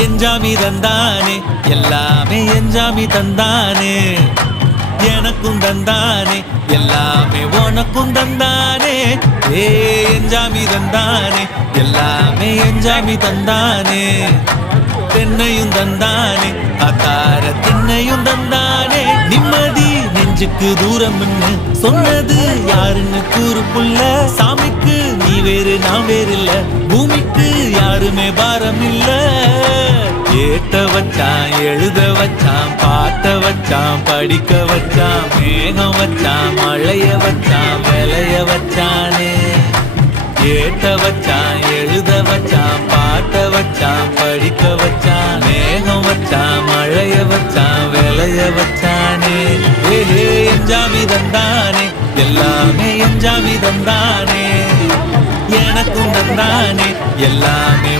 எஞ்சாமி தந்தானே எல்லாமே எஞ்சாமி தந்தானே எனக்கும் தந்தானே எல்லாமே உனக்கும் தந்தானே ஏ எஞ்சாமி தந்தானே எல்லாமே எஞ்சாமி தந்தானே தென்னையும் தந்தானே அக்கார திண்ணையும் தந்தானே நிம்மதி நெஞ்சுக்கு தூரம் சொன்னது யாருன்னு கூறு புள்ள சாமிக்கு நீ வேறு நான் வேறு இல்ல பூமிக்கு யாருமே பாரம் இல்ல ஏத்த வச்சான் எழுத வச்சான் பாட்ட வச்சான் படிக்க வச்சான் மேகம் வச்சான் மழைய வச்சான் விளைய வச்சானே ஏத்த வச்சான் எழுத வச்சான் பாட்ட வச்சான் படிக்க வச்சான் மேகம் வச்சான் மழைய வச்சான் விளைய வச்சானே ஏஹே எஞ்சாமி தந்தானே எல்லாமே எஞ்சாமி தந்தானே எனக்கும் தந்தானே எல்லாமே